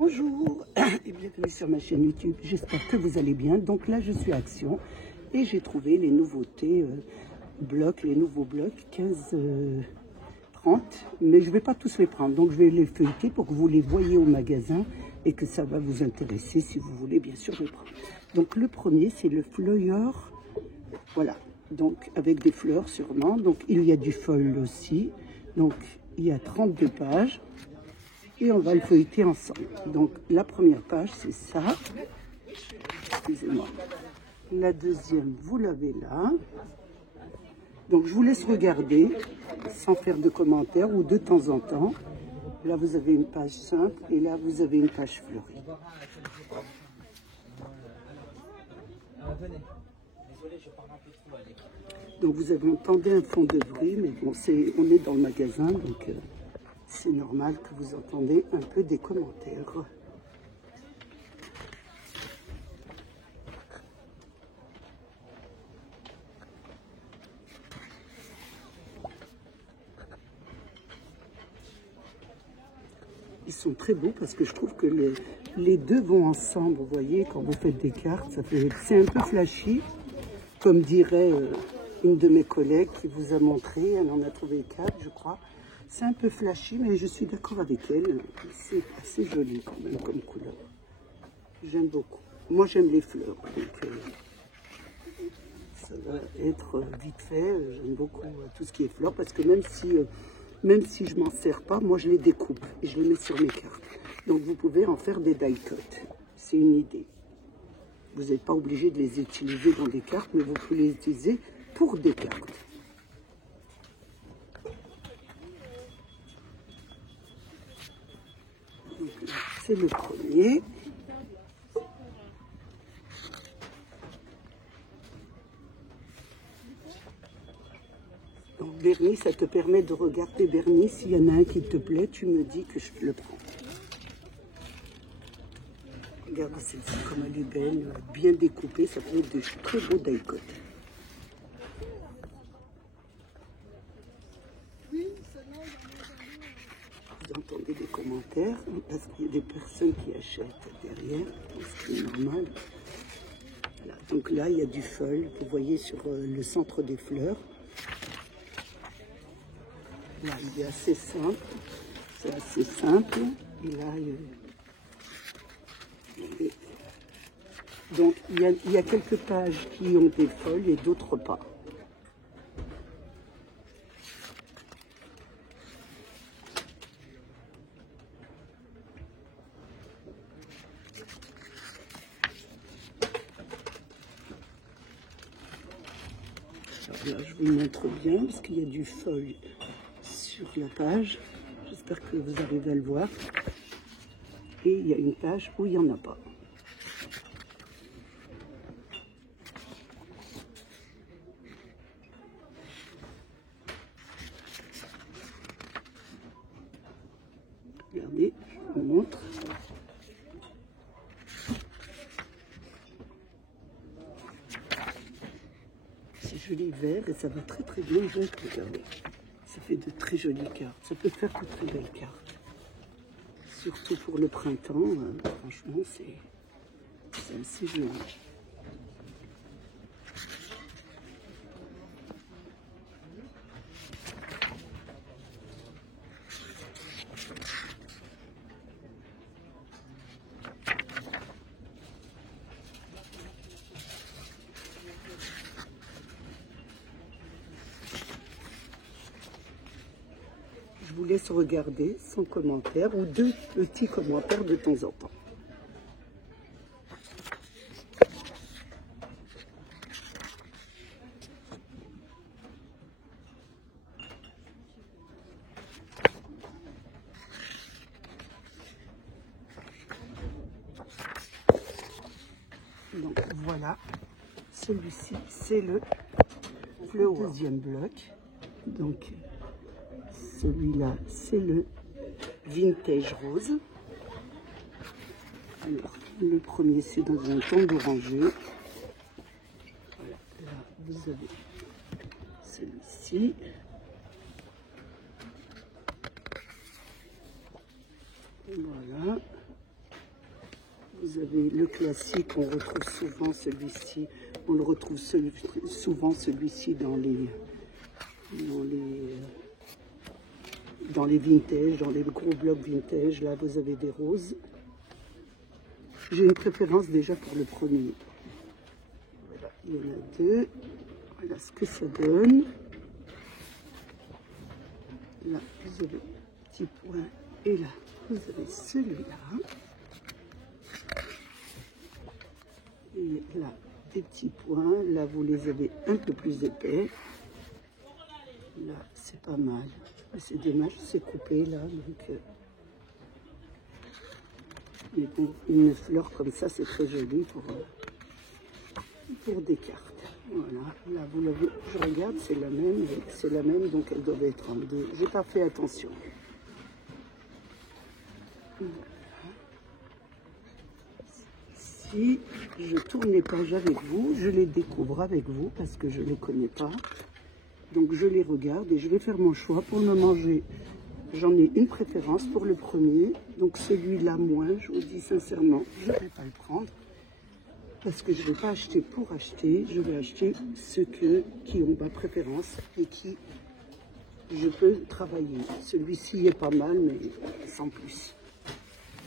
Bonjour et bienvenue sur ma chaîne YouTube, j'espère que vous allez bien. Donc là je suis à Action et j'ai trouvé les nouveautés blocs, les nouveaux blocs 15-30, mais je ne vais pas tous les prendre, donc je vais les feuilleter pour que vous les voyez au magasin et que ça va vous intéresser si vous voulez bien sûr les prendre. Donc le premier c'est le fleur, voilà, donc avec des fleurs sûrement, donc il y a du foil aussi, donc il y a 32 pages. Et on va le feuilleter ensemble. Donc la première page c'est ça, excusez-moi. La deuxième vous l'avez là. Donc je vous laisse regarder sans faire de commentaires ou de temps en temps. Là vous avez une page simple et là vous avez une page fleurie. Donc vous avez entendu un fond de bruit, mais bon, on est dans le magasin, donc c'est normal que vous entendez un peu des commentaires. Ils sont très beaux parce que je trouve que les deux vont ensemble. Vous voyez, quand vous faites des cartes, c'est un peu flashy, comme dirait une de mes collègues qui vous a montré. Elle en a trouvé 4, je crois. C'est un peu flashy, mais je suis d'accord avec elle. C'est assez joli quand même comme couleur. J'aime beaucoup. Moi, j'aime les fleurs. Donc, ça va être vite fait. J'aime beaucoup tout ce qui est fleurs parce que même si je m'en sers pas, moi, je les découpe et je les mets sur mes cartes. Donc, vous pouvez en faire des die cut. C'est une idée. Vous n'êtes pas obligé de les utiliser dans des cartes, mais vous pouvez les utiliser pour des cartes. C'est le premier. Donc Bernie, ça te permet de regarder Bernie. S'il y en a un qui te plaît, tu me dis que je le prends. Regarde celle-ci comme elle est belle, bien découpée. Ça fait de très beaux die-cut. Vous entendez des commentaires parce qu'il y a des personnes qui achètent derrière, ce qui est normal. Voilà. Donc là, il y a du feuille, vous voyez sur le centre des fleurs. Là, il est assez simple, c'est assez simple. Et là, donc il y a quelques pages qui ont des feuilles et d'autres pas. Là, je vous montre bien parce qu'il y a du feuille sur la page. J'espère que vous arrivez à le voir. Et il y a une page où il n'y en a pas. Regardez, je vous montre. C'est joli vert et ça va très très bien avec, regardez. Ça fait de très jolies cartes. Ça peut faire de très belles cartes. Surtout pour le printemps, franchement, c'est assez joli. Je vous laisse regarder sans commentaire ou deux petits commentaires de temps en temps. Donc voilà, celui-ci c'est le deuxième bloc. Donc celui-là c'est le vintage rose. Alors, le premier c'est dans un ton d'oranger. Voilà, là vous avez celui-ci. Voilà. vous avez le classique, on retrouve souvent celui-ci, on le retrouve souvent celui-ci dans les vintage, dans les gros blocs vintage. Là, vous avez des roses. J'ai une préférence déjà pour le premier. Voilà, il y en a deux. Voilà ce que ça donne. Là, vous avez un petit point. Et là, vous avez celui-là. Et là, des petits points. Là, vous les avez un peu plus épais. Là, c'est pas mal. Mais c'est dommage, c'est coupé là. Donc, mais bon, une fleur comme ça, c'est très joli pour des cartes. Voilà, là, vous l'avez. Je regarde, c'est la même, donc elle doit être en deux. J'ai pas fait attention. Voilà. Si je tourne les pages avec vous, je les découvre avec vous parce que je ne les connais pas. Donc je les regarde et je vais faire mon choix. Pour le moment, j'en ai une préférence pour le premier. Donc celui-là, moins, je vous dis sincèrement, je ne vais pas le prendre. Parce que je ne vais pas acheter pour acheter. Je vais acheter ceux qui ont ma préférence et qui je peux travailler. Celui-ci est pas mal, mais sans plus.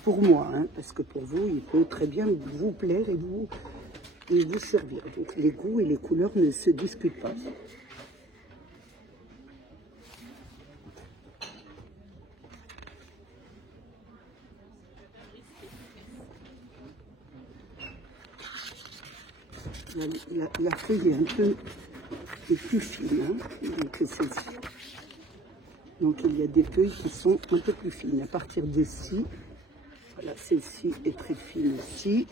Pour moi, hein, parce que pour vous, il peut très bien vous plaire et vous servir. Donc les goûts et les couleurs ne se discutent pas. La feuille est un peu plus fine, hein, donc celle-ci. Donc il y a des feuilles qui sont un peu plus fines. À partir d'ici, voilà, celle-ci est très fine aussi.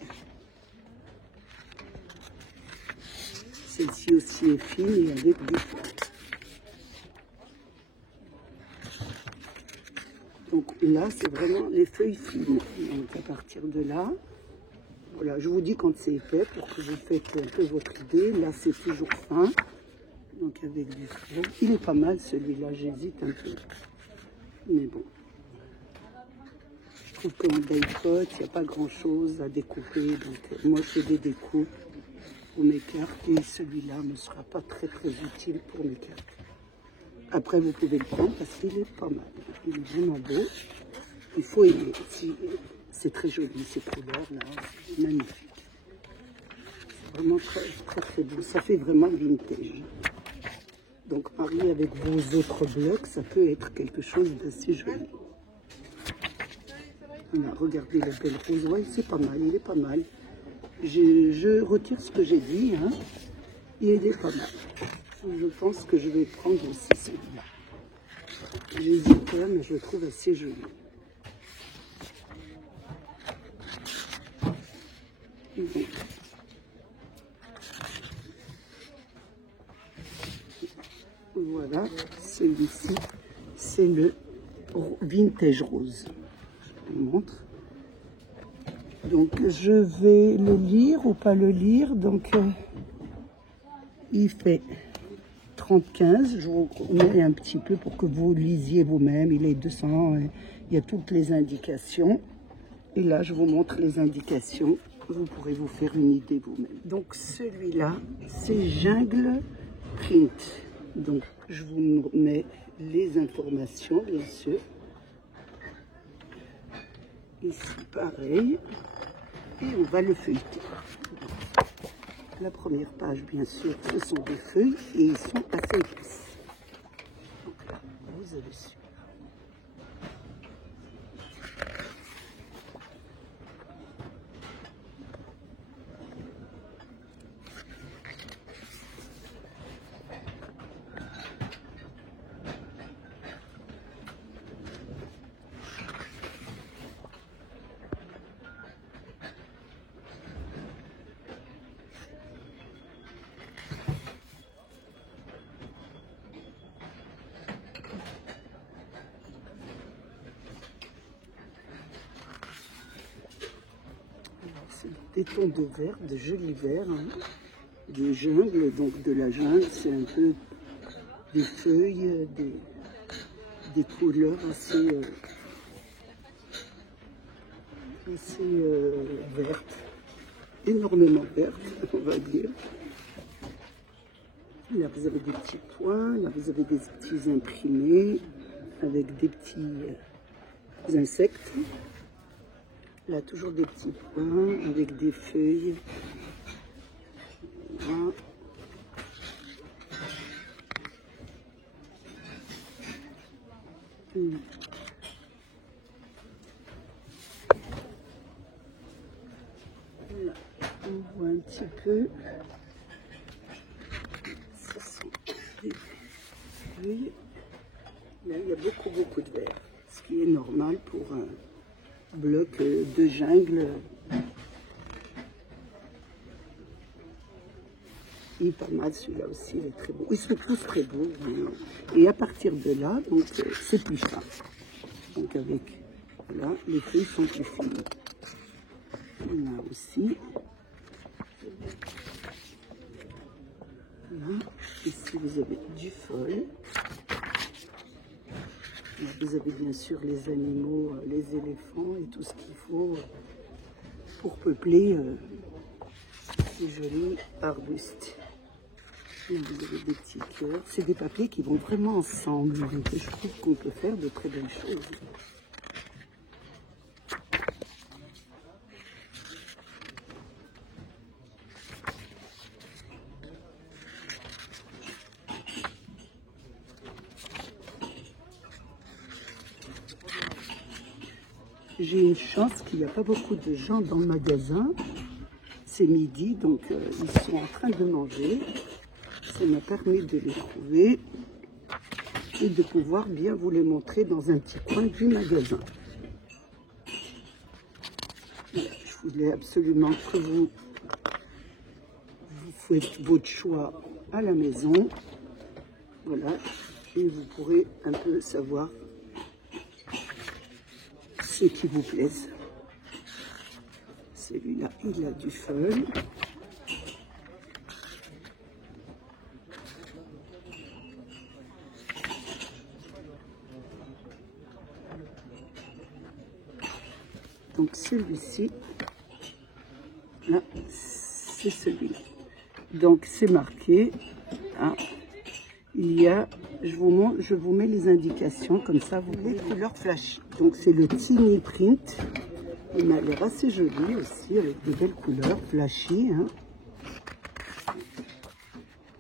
Celle-ci aussi est fine et avec du poids. Donc là, c'est vraiment les feuilles fines. Donc à partir de là, voilà, je vous dis quand c'est épais pour que vous faites un peu votre idée. Là, c'est toujours fin. Donc avec du fond. Il est pas mal celui-là, j'hésite un peu. Mais bon. Je trouve qu'en die-cut, il n'y a pas grand-chose à découper. Donc moi, je fais des découpes pour mes cartes. Et celui-là ne me sera pas très utile pour mes cartes. Après, vous pouvez le prendre parce qu'il est pas mal. Il est vraiment beau. Il faut aimer. C'est très joli, ces couleurs-là. C'est magnifique. C'est vraiment très beau. Ça fait vraiment vintage. Donc, marié avec vos autres blocs, ça peut être quelque chose d'assez joli. Voilà, regardez la belle rose. Ouais, c'est pas mal, il est pas mal. Je retire ce que j'ai dit. Hein, et il est pas mal. Je pense que je vais prendre aussi celui-là. J'hésite, mais je le trouve assez joli. Donc, voilà, celui-ci, c'est le vintage rose. Je vous montre. Donc, je vais le lire ou pas le lire. Donc, il fait 30-15. Je vous mets un petit peu pour que vous lisiez vous-même. Il est 200. Il y a toutes les indications. Et là, je vous montre les indications. Vous pourrez vous faire une idée vous-même. Donc, celui-là, c'est Jungle Print. Donc, je vous mets les informations, bien sûr. Ici, pareil. Et on va le feuilleter. La première page, bien sûr, ce sont des feuilles et ils sont assez épaisses. Donc là, vous avez celui-là. Des tons de vert, de joli vert, hein, de jungle, donc de la jungle, c'est un peu des feuilles, des couleurs assez assez verte, énormément verte, on va dire. Là, vous avez des petits points, là, vous avez des petits imprimés avec des petits insectes. Là, toujours des petits points avec des feuilles. Voilà. Là, on voit un petit peu. Ce sont des feuilles. Là, il y a beaucoup de vert, ce qui est normal pour un bloc de jungle. Il est pas mal, celui-là aussi, il est très beau. Ils sont tous très beaux. Hein. Et à partir de là, donc c'est plus fin. Donc avec, voilà, les feuilles sont plus fines. Là aussi. Là, ici vous avez du fol. Là, vous avez bien sûr les animaux, les éléphants et tout ce qu'il faut pour peupler ces jolis arbustes. Là, vous avez des petits cœurs. C'est des papiers qui vont vraiment ensemble. Donc, je trouve qu'on peut faire de très belles choses. J'ai une chance qu'il n'y a pas beaucoup de gens dans le magasin. C'est midi, donc ils sont en train de manger. Ça m'a permis de les trouver et de pouvoir bien vous les montrer dans un petit coin du magasin. Voilà, je voulais absolument que vous faites votre choix à la maison. Voilà, et vous pourrez un peu savoir ce qui vous plaise. Celui-là, il a du feuille. Donc celui-ci, là, c'est celui-là. Donc c'est marqué, hein, il y a, je vous mets les indications, comme ça vous les couleurs flash. Donc c'est le Tiny Print. Il m'a l'air assez joli aussi, avec de belles couleurs flashy. Hein.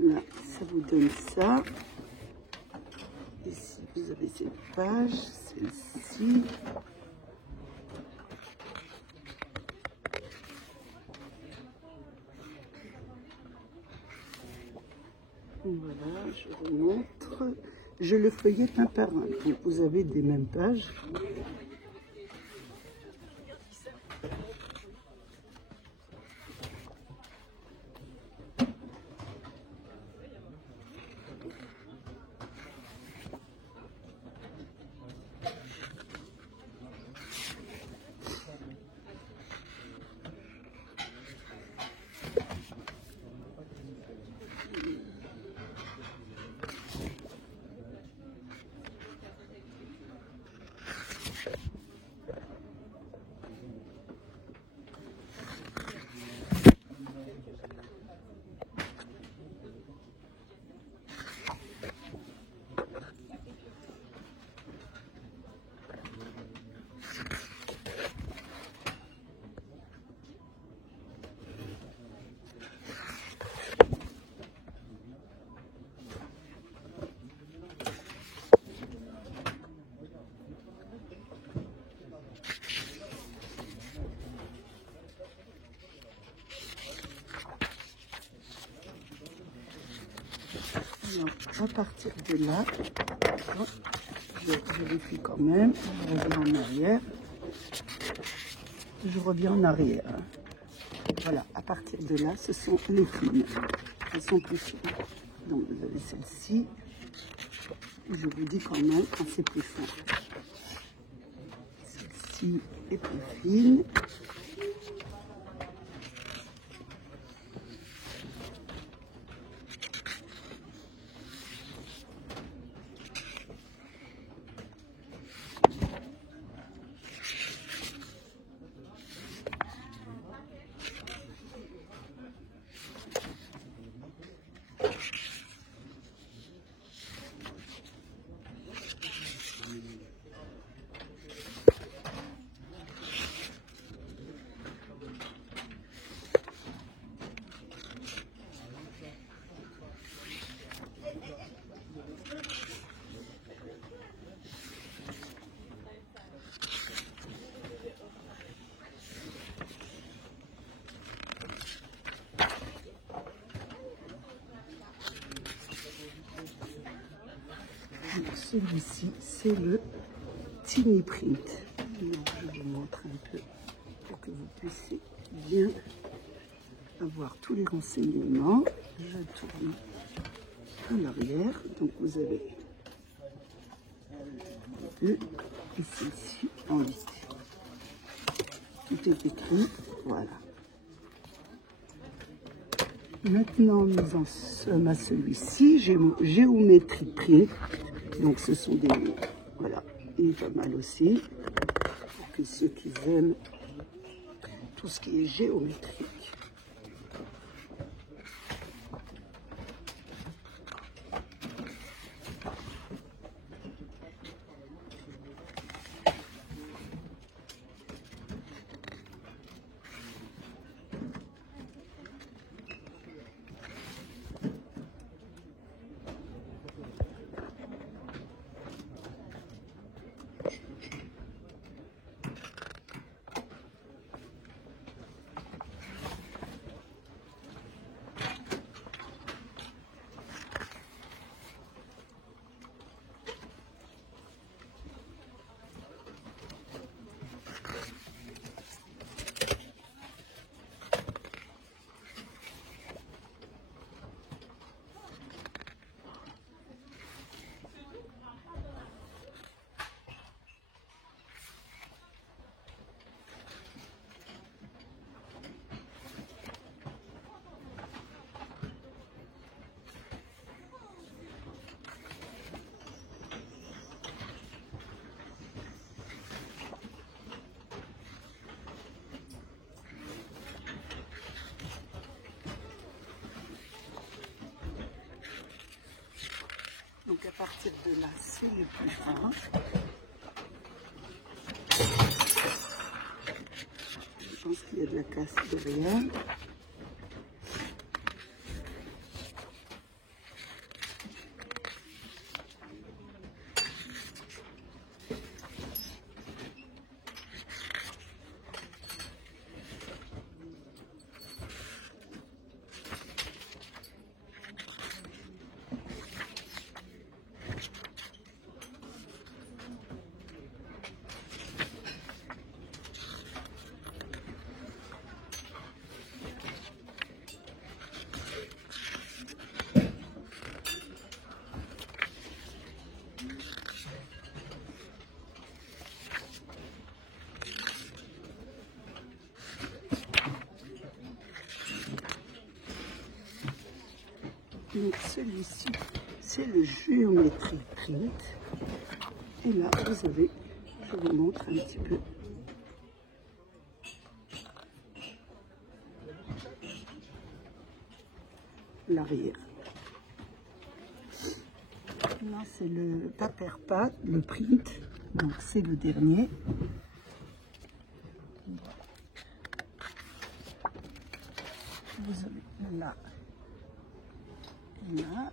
Là, ça vous donne ça. Ici, vous avez cette page, celle-ci. Voilà, je vous montre. Je le feuillette un par un. Donc vous avez des mêmes pages. Donc, à partir de là, je vérifie quand même, je reviens en arrière, je reviens en arrière. Voilà, à partir de là, ce sont les fines, elles sont plus fines. Donc vous avez celle-ci, je vous dis quand même quand c'est plus fin. Celle-ci est plus fine. celui-ci, c'est le Tiny Print. Donc, je vous montre un peu pour que vous puissiez bien avoir tous les renseignements. Je tourne à l'arrière. Donc, vous avez le et celle-ci en liste. Tout est écrit. Voilà. Maintenant, nous en sommes à celui-ci, Géométrie Print. Donc, ce sont des... Voilà, il est pas mal aussi. Pour que ceux qui aiment tout ce qui est géométrique. Donc à partir de là, c'est le plus fin. Je pense qu'il y a de la casse derrière. Donc celui-ci, c'est le Géométrie Print. Et là, vous avez, je vous montre un petit peu. L'arrière. Là, c'est le Paper Pad, le print. Donc c'est le dernier. Vous avez là. Là.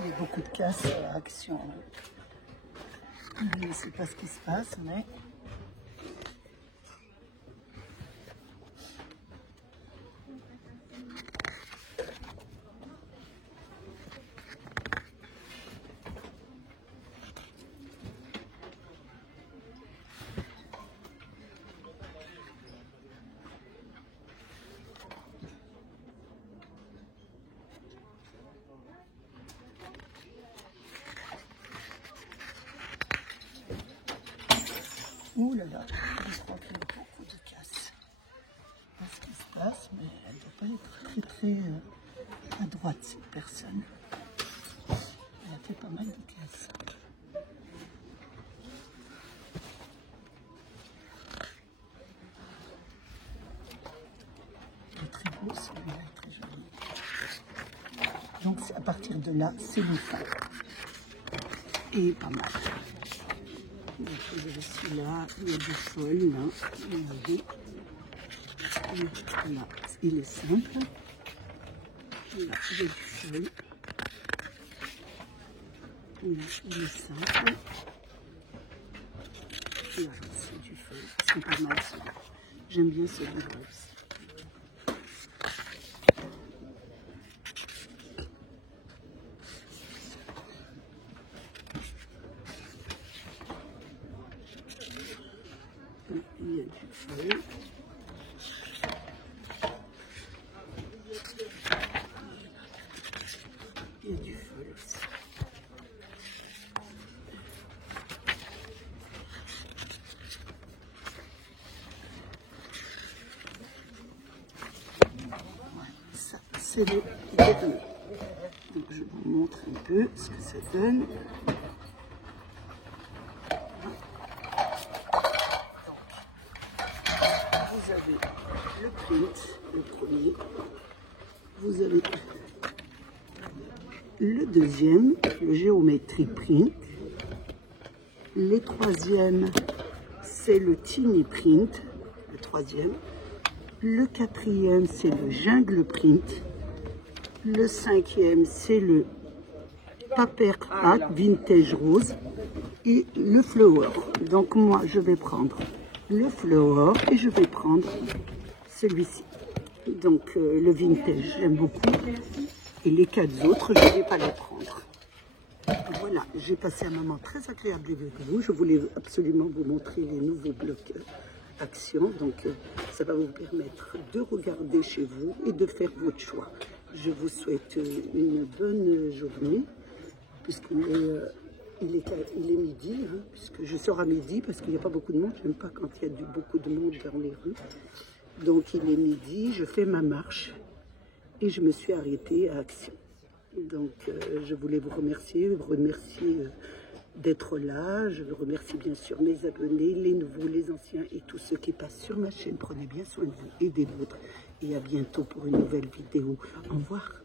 Il y a beaucoup de casse à action. Je ne sais pas ce qui se passe, mais... Ouh là là, je crois qu'il y a beaucoup de casse. Je sais pas ce qui se passe, mais elle ne doit pas être très à droite, cette personne. Elle a fait pas mal de casse. Il est très beau celui-là, très joli. Donc à partir de là, c'est le fin. Et pas mal. Donc vous avez celui-là, il y a du sol, là, vous avez. Et là, il est simple. Là, il y a du sol. Là, il est simple. Voilà, c'est du feu. C'est pas mal celui-là. J'aime bien celui-là aussi. Il y a du feu. Il y a du feu aussi. Voilà, ça c'est le dernier. Donc je vous montre un peu ce que ça donne. Vous avez le print, le premier. Vous avez le deuxième, le géométrie print. Le troisième, c'est le tiny print, le troisième. Le quatrième, c'est le jungle print. Le cinquième, c'est le paper hat vintage rose. Et le flower. Donc moi, je vais prendre le flower et je vais prendre celui-ci. Donc le vintage, j'aime beaucoup. Et les 4 autres, je ne vais pas les prendre. Voilà, j'ai passé un moment très agréable avec vous. Je voulais absolument vous montrer les nouveaux blocs Action. Donc ça va vous permettre de regarder chez vous et de faire votre choix. Je vous souhaite une bonne journée, puisqu'il est midi, hein, puisque je sors à midi parce qu'il n'y a pas beaucoup de monde. Je n'aime pas quand il y a beaucoup de monde dans les rues. Donc il est midi, je fais ma marche et je me suis arrêtée à Action. Donc je voulais vous remercier d'être là. Je remercie bien sûr mes abonnés, les nouveaux, les anciens et tous ceux qui passent sur ma chaîne. Prenez bien soin de vous et des vôtres. Et à bientôt pour une nouvelle vidéo. Au revoir.